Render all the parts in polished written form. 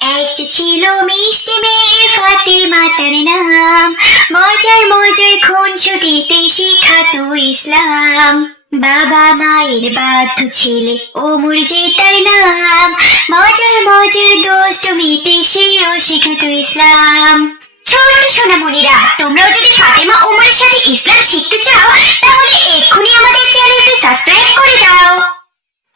এক যে ছিল মিষ্টি মেয়ে ফাতেমা তার নাম, মজার মজার খুনসুটিতে শিখাতো ইসলাম। বাবা মায়ের বাধ্য ছেলে ওমর যে তার নাম, মজার মজার দুষ্টুমিতে সেও শিখাতো ইসলাম। ছোট সোনামণিরা, তোমরাও যদি ফাতেমা ওমরের সাথে ইসলাম শিখতে চাও তাহলে এক্ষুনি আমাদের চ্যানেলটি সাবস্ক্রাইব করে দাও।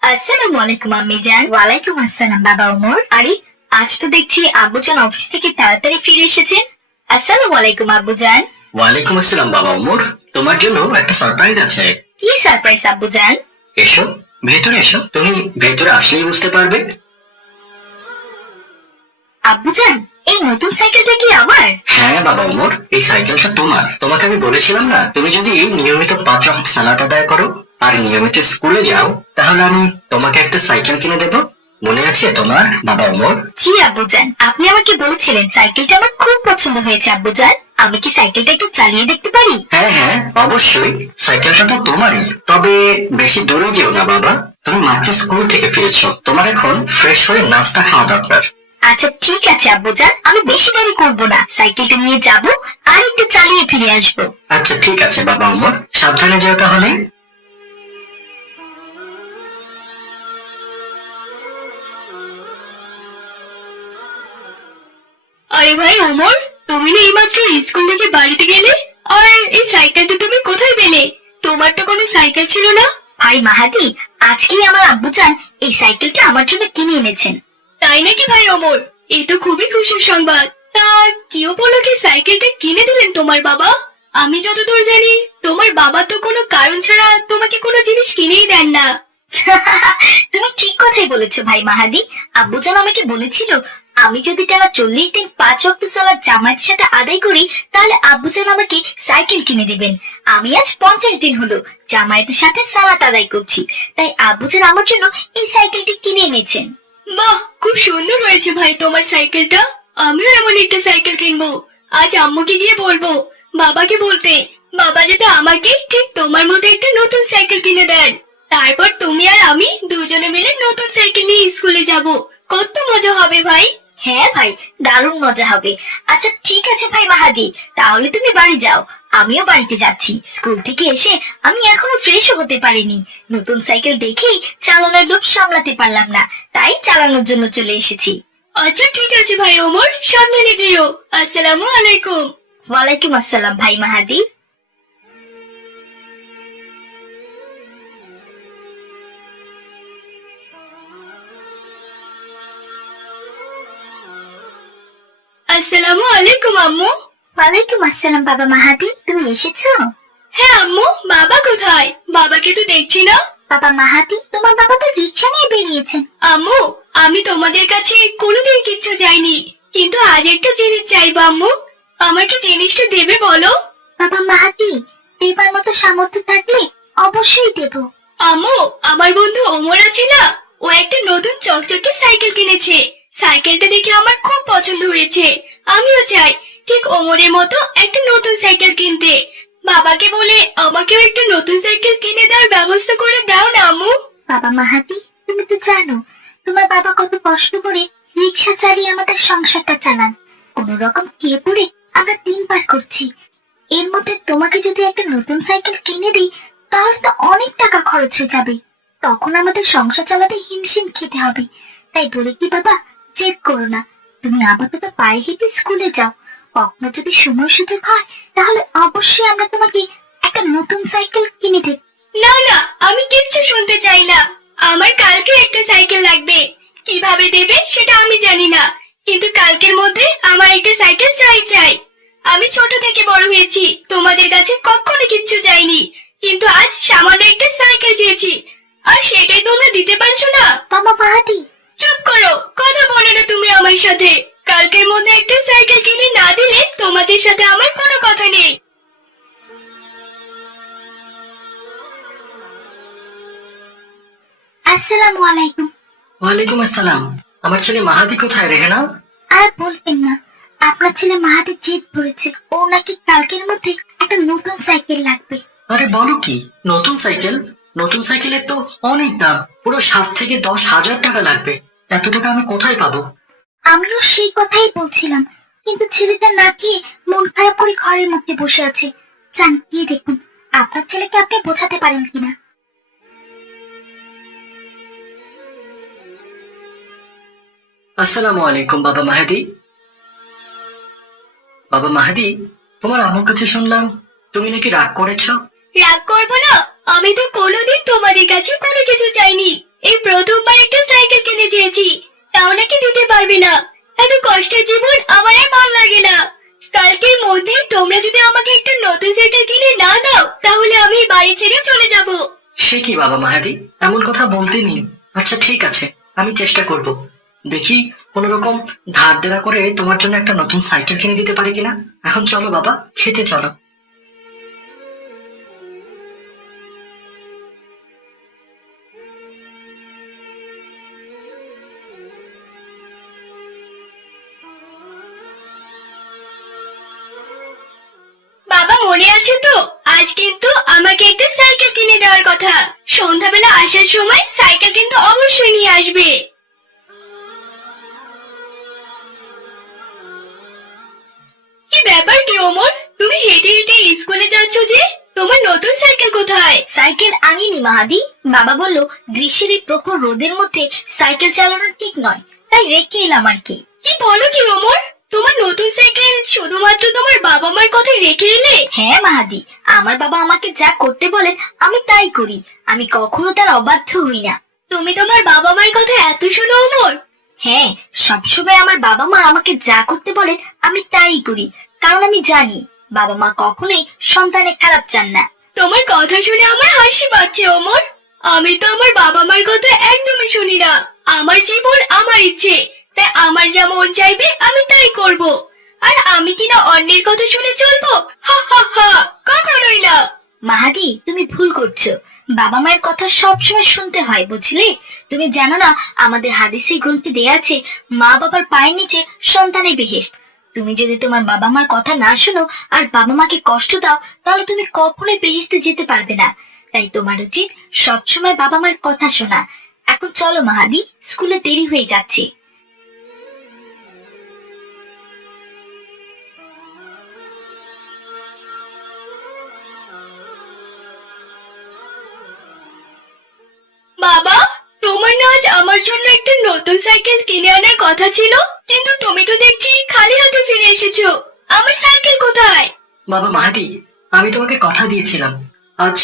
আসসালামু আলাইকুম আম্মি জান। ওয়ালাইকুম আসসালাম বাবা ওমর। আরে আজ তো দেখছি আব্বুজান অফিস থেকে তাড়াতাড়ি ফিরে এসেছেন। আসসালামু আলাইকুম আব্বুজান। ওয়ালাইকুম আসসালাম বাবা ওমর, তোমার জন্য একটা সারপ্রাইজ আছে। কি সারপ্রাইজ আব্বুজান? এসো, ভেতরে এসো, তুমি ভেতরে আসলেই বুঝতে পারবে। আব্বুজান, এই নতুন সাইকেলটা কি আমার? হ্যাঁ বাবা ওমর, এই সাইকেলটা তোমার। তোমাকে আমি বলেছিলাম না, তুমি যদি নিয়মিত 5 ওয়াক্ত সালাত আদায় করো আর নিয়মিত স্কুলে যাও তাহলে আমি তোমাকে একটা সাইকেল কিনে দেব। মনে আছে তোমার বাবা ওমর? জি আব্বুজান, আপনি আমাকে বলেছিলেন। সাইকেলটা আমার খুব পছন্দ হয়েছে আব্বুজান। আমি কি সাইকেলটা একটু চালিয়ে দেখতে পারি? হ্যাঁ হ্যাঁ অবশ্যই, সাইকেলটা তো তোমারই। তবে বেশি দূরে যেও না বাবা, তুমি মাত্র স্কুল থেকে ফিরেছো, তোমার এখন ফ্রেশ হয়ে নাস্তা খাওয়া দরকার। আচ্ছা ঠিক আছে আব্বুজান, আমি বেশি দেরি করবো না, সাইকেলটা নিয়ে যাব আর একটু চালিয়ে ফিরে আসবো। আচ্ছা ঠিক আছে বাবা ওমর, সাবধানে যাও তাহলে। আরে ভাই ওমর, তুমি না এইমাত্র স্কুল থেকে বাড়িতে গেলে, আর এই সাইকেলটা তুমি কোথায় পেলে? তোমার তো কোনো সাইকেল ছিল না। ভাই মাহাদি, আজকেই আমার আব্বুজান এই সাইকেলটা আমার জন্য কিনে এনেছেন। তাই নাকি ভাই ওমর? এই তো খুবই খুশির সংবাদ। তা কি উপলক্ষে সাইকেলটা কিনে দিলেন তোমার বাবা? আমি যতদূর জানি তোমার বাবা তো কোনো কারণ ছাড়া তোমাকে কোনো জিনিস কিনেই দেন না। তুমি ঠিক কথাই বলেছো ভাই মাহাদি। আব্বুজান আমাকে বলেছিল আমি যদি টানা 40 দিন 5 ওয়াক্ত সালাত জামাতের সাথে আদায় করি তাহলে আব্বুজান আমাকে সাইকেল কিনে দিবেন। আমি আজ 50 দিন হলো জামায়াতের সাথে সালাত আদায় করছি, তাই আব্বুজান আমার জন্য এই সাইকেলটি কিনে এনেছেন। বাহ, খুব সুন্দর হয়েছে ভাই তোমার সাইকেলটা। আমিও এমন একটা সাইকেল কিনবো। আজ আম্মুকে গিয়ে বলবো, বাবাকে বলতে, বাবা যাতে আমাকে ঠিক তোমার মতো একটা নতুন সাইকেল কিনে দেন। তারপর তুমি আর আমি দুজনে মিলে নতুন সাইকেল নিয়ে স্কুলে যাব। কত মজা হবে ভাই। হ্যাঁ ভাই, দারুণ মজা হবে। আচ্ছা ঠিক আছে ভাই মাহাদি, তাহলে তুমি বাড়ি যাও, আমিও বাড়িতে যাচ্ছি। স্কুল থেকে এসে আমি এখনো ফ্রেশও হতে পারিনি। নতুন সাইকেল দেখেই চালানোর লোভ সামলাতে পারলাম না, তাই চালানোর জন্য চলে এসেছি। আচ্ছা ঠিক আছে ভাই ওমর, সাবধানে যেও। আসসালামু আলাইকুম। ওয়ালাইকুম আসসালাম ভাই মাহাদি। আসসালামু আলাইকুম আম্মু। ওয়ালাইকুম আসসালাম বাবা মাহাদি, তুমি এসেছো? হ্যাঁ আম্মু, বাবা কোথায়? বাবাকে তো দেখছি না। বাবা মাহাদি, তোমার বাবা তো রিক্সা নিয়ে বেরিয়েছেন। আম্মু, আমি তোমাদের কাছে কোনোদিন কিচ্ছু চাইনি, কিন্তু আজ একটা জিনিস চাইবো আম্মু। আমাকে জিনিসটা দেবে বলো? বাবা মাহাদি, দেবার মতো সামর্থ্য থাকলে অবশ্যই দেব। আম্মু, আমার বন্ধু ওমর আছে না, ও একটা নতুন চকচকে সাইকেল কিনেছে। সাইকেলটা দেখে আমার খুব পছন্দ হয়েছে। আমিও চাই ঠিক ওমরের মতো একটা নতুন সাইকেল কিনতে। বাবাকে বলে আমাকেও একটা নতুন সাইকেল কিনে দেওয়ার ব্যবস্থা করে দাও না আম্মু। বাবা মাহাদি, তুমি তো জানো তোমার বাবা কত কষ্ট করে রিক্সা চালিয়ে আমাদের সংসারটা চালান। কোন রকম কে পড়ে আমরা দিন পার করছি। এর মধ্যে তোমাকে যদি একটা নতুন সাইকেল কিনে দিই তাহলে তো অনেক টাকা খরচ হয়ে যাবে, তখন আমাদের সংসার চালাতে হিমশিম খেতে হবে। তাই বলে কি বাবা, জেদ করো না, তুমি আপাতত পায়ে হেঁটে স্কুলে যাও। কখনো যদি সময় সুযোগ হয় তাহলে অবশ্যই আমরা তোমাকে একটা নতুন সাইকেল কিনে দেব। না না, আমি কিচ্ছু শুনতে চাই না। আমার কালকে একটা সাইকেল লাগবে। কিভাবে দেবে সেটা আমি জানি না, কিন্তু কালকের মধ্যে আমার একটা সাইকেল চাই চাই। আমি ছোট থেকে বড় হয়েছি, তোমাদের কাছে কখনো কিচ্ছু চাইনি, কিন্তু আজ সামান্য একটা সাইকেল চেয়েছি, আর সেটাই তোমরা দিতে পারছো না। বাবা মাহাদি, চুপ করো, কথা বলে না তুমি আমার সাথে। কালকের মধ্যে একটা সাইকেল কিনে না দিলে তোমাদের সাথে আমার কোনো কথা নেই। আসসালামু আলাইকুম। ওয়ালাইকুম আসসালাম। আমার ছেলে মাহাদি কোথায় রেহেনা? আর বলবেন না, আপনার ছেলে মাহাদি জেদ পড়েছে, ও নাকি কালকের মধ্যে একটা নতুন সাইকেল লাগবে। আরে বলো কি, নতুন সাইকেল? নতুন সাইকেলের তো অনেক দাম, পুরো 7 থেকে 10 হাজার টাকা লাগবে। এত টাকা আমি কোথায় পাবো? আমিও সেই কথাই বলছিলাম, কিন্তু ছেলেটা না খেয়ে মন খারাপ করে ঘরের মধ্যে বসে আছে। যান গিয়ে দেখুন আপনার ছেলেকে আপনি বোঝাতে পারেন কিনা। আসসালামু আলাইকুম বাবা মাহাদি। বাবা মাহাদি, তোমার আম্মুর কাছে শুনলাম তুমি নাকি রাগ করেছো। রাগ করবো না? আমি তো কোনোদিন তোমাদের কাছে কোনো কিছু চাইনি। এই প্রথমবার একটা সাইকেল কিনে চেয়েছি, তাও নাকি দিতে পারবে না। এত কষ্টের জীবন আমার আর ভালো লাগে না। কালকের মধ্যে তোমরা যদি আমাকে একটা নতুন সাইকেল কিনে না দাও, তাহলে আমি বাড়ি ছেড়ে চলে যাব। সে কি বাবা মাহাদি, এমন কথা বলতে নেই। আচ্ছা ঠিক আছে, আমি চেষ্টা করব, দেখি কোন রকম ধার দেনা করে তোমার জন্য একটা নতুন সাইকেল কিনে দিতে পারি কিনা। এখন চলো বাবা, খেতে চলো। বাবা মনে আছে তো, আজ কিন্তু আমাকে একটা সাইকেল কিনে দেওয়ার কথা। সন্ধ্যাবেলা আসার সময় সাইকেল কিন্তু অবশ্যই নিয়ে আসবে। কি ব্যাপার কি ওমর, তুমি হেঁটে হেঁটে স্কুলে যাচ্ছ যে? তোমার নতুন সাইকেল কোথায়? সাইকেল আনিনি মাহাদি, বাবা বলল গ্রীষ্মের এই প্রখর রোদের মধ্যে সাইকেল চালানো ঠিক নয়, তাই রেখে এলাম আর কি। কি বলো কি ওমর, তোমার নতুন সাইকেল শুধুমাত্র তোমার বাবা মার কথাই রেখে এলে? হ্যাঁ মাহাদি, আমার বাবা আমাকে যা করতে বলেন আমি তাই করি, আমি কখনো তার অবাধ্য হই না। তুমি তোমার বাবা মার কথা এত শোনো ওমর? হ্যাঁ, সবসময় আমার বাবা মা আমাকে যা করতে বলেন আমি তাই করি, কারণ আমি জানি বাবা মা কখনোই সন্তানের খারাপ চান না। তোমার কথা শুনে আমার হাসি পাচ্ছে ওমর। আমি তো আমার বাবা মার কথা একদমই শুনি না। আমার জীবন আমার ইচ্ছে, তাই আমার যা মন চাইবে আমি তাই করব। আর আমি কিনা অন্যের কথা শুনে চলবো? হা হা হা, কখনোই না। মাহাদি, তুমি ভুল করছো, বাবা মায়ের কথা সবসময় শুনতে হয়, বুঝলে? তুমি জানো না আমাদের হাদিসে গ্রন্থে দেয়া আছে মা বাবার পায়ের নিচে সন্তানের বেহেশত। তুমি যদি তোমার বাবা মার কথা না শোনো আর বাবা মাকে কষ্ট দাও, তাহলে তুমি কখনোই বেহেশতে যেতে পারবে না। তাই তোমার উচিত সবসময় বাবা মার কথা শোনা। এখন চলো মাহাদি, স্কুলে দেরি হয়ে যাচ্ছে। বাবা, তোমার না আজ আমার জন্য একটা নতুন সাইকেল কিনে আনার কথা ছিল, কিন্তু তুমি তো দেখছি খালি হাতে ফিরে এসেছো। আমার সাইকেল কোথায়? বাবা মাহাদি, আমি তোমাকে কথা দিয়েছিলাম আজ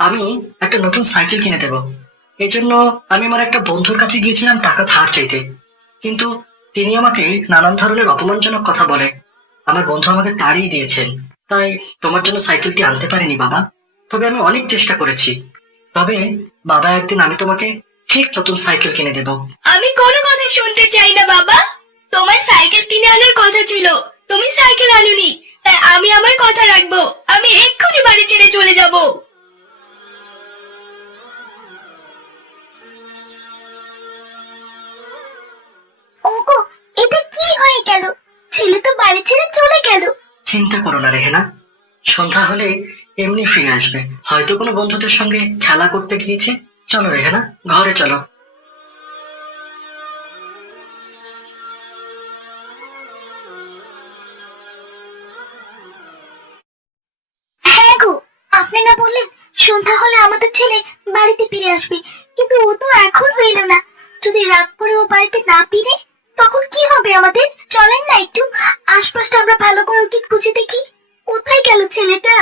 আমি একটা নতুন সাইকেল কিনে দেব। এই জন্য আমি আমার একটা বন্ধুর কাছে গিয়েছিলাম টাকা ধার চাইতে, কিন্তু তিনি আমাকে নানান ধরনের অপমানজনক কথা বলে আমার বন্ধু আমাকে তাড়িয়ে দিয়েছেন। তাই তোমার জন্য সাইকেলটি আনতে পারিনি বাবা, তবে আমি অনেক চেষ্টা করেছি। তবে বাবা, একদিন আমি তোমাকে ঠিক নতুন সাইকেল কিনে দেব। আমি কোনো কথা শুনতে চাই না বাবা। তোমার সাইকেল কিনে আনার কথা ছিল, তুমি সাইকেল আনুনি, তাই আমি আমার কথা রাখবো। আমি এক্ষুনি বাড়ি ছেড়ে চলে যাব। ওগো, এটা কি হয়ে গেল? ছেলে তো বাড়ি ছেড়ে চলে গেল। চিন্তা করো না রেহেনা, সন্ধ্যা হলে এমনি ফিরে আসবে, হয়তো কোনো বন্ধুদের সঙ্গে খেলা করতে গিয়েছে। চলো রেহেনা, ঘরে চলো। হ্যাঁ গো, আপনি না বললেন সন্ধ্যা হলে আমাদের ছেলে বাড়িতে ফিরে আসবে, কিন্তু ও তো এখন এলো না। যদি রাগ করে ও বাড়িতে না ফিরে, তখন কি হবে আমাদের? চলেন না একটু আশপাশটা আমরা ভালো করে ওকে খুঁজে দেখি, কোথায় গেল ছেলেটা।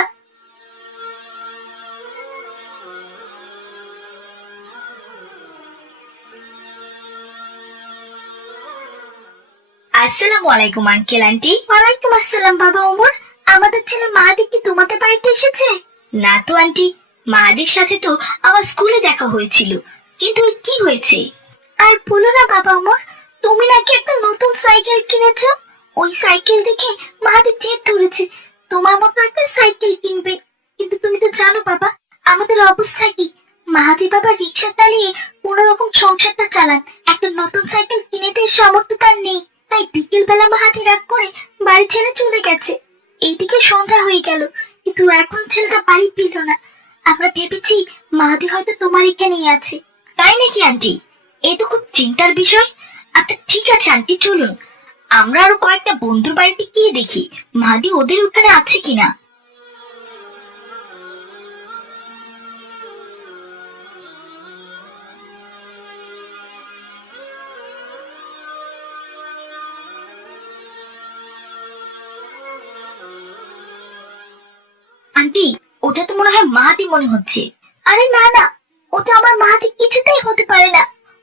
আসসালামু আলাইকুম আঙ্কেল আন্টি। ওয়ালাইকুম আসসালাম বাবা ওমর, আমাদের ছেলে মাহাদি কি তোমাদের বাড়িতে এসেছে? না তো আন্টি, মাহাদির সাথে তো আমার স্কুলে দেখা হয়েছিল, কিন্তু ওর কি হয়েছে? আর বলো না বাবা ওমর, তুমি নাকি একটা নতুন সাইকেল কিনেছো। ওই সাইকেল দেখে মাহাদি জেদ ধরেছে তোমার মতো একটা সাইকেল কিনবে। কিন্তু তুমি তো জানো বাবা আমাদের অবস্থা কি। মাহাদি বাবা রিক্সা চালিয়ে কোনো রকম সংসারটা চালান, একটা নতুন সাইকেল কিনে দেওয়ার সামর্থ্য তার নেই। তাই বিকেল বেলা মাহাদি রাগ করে বাড়ি ছেড়ে চলে গেছে। এইদিকে সন্ধ্যা হয়ে গেল, কিন্তু এখন ছেলেটা বাড়ি ফিরল না। আমরা ভেবেছি মাহাদি হয়তো তোমার এখানেই আছে। তাই নাকি আন্টি? এ তো খুব চিন্তার বিষয়। আচ্ছা ঠিক আছে আন্টি, চলুন আমরা আরো কয়েকটা বন্ধুর বাড়িতে গিয়ে দেখি মাহাদি ওদের ওখানে আছে কিনা। আন্টি, ওটা তো মনে হয় মাহাদি মনে হচ্ছে। আরে না না, ওটা আমার মাহাদি কিছুতেই হতে পারে না।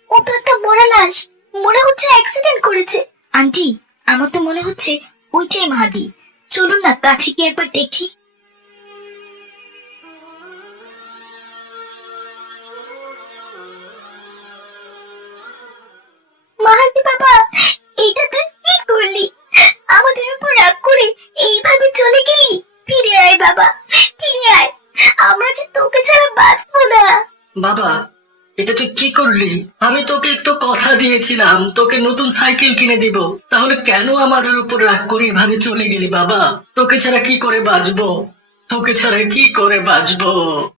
ও তো একটা মরা লাশ, মনে হচ্ছে অ্যাক্সিডেন্ট করেছে। আন্টি, আমার তো মনে হচ্ছে ওইটাই মাহাদি। চলুন না কাছে গিয়ে একবার দেখি। মাহাদি বাবা, এটা তুই কি করলি? আমাদের উপর রাগ করে এইভাবে চলে গেলি? ফিরে আয় বাবা, ফিরে আয়, আমরা যে তোকে ছাড়া বাঁচবো না। বাবা, এটা তুই কি করলি? আমি তোকে তো কথা দিয়েছিলাম তোকে নতুন সাইকেল কিনে দিব, তাহলে কেন আমাদের উপর রাগ করে এভাবে চলে গেলি বাবা? তোকে ছাড়া কি করে বাঁচবো? তোকে ছাড়া কি করে বাঁচবো?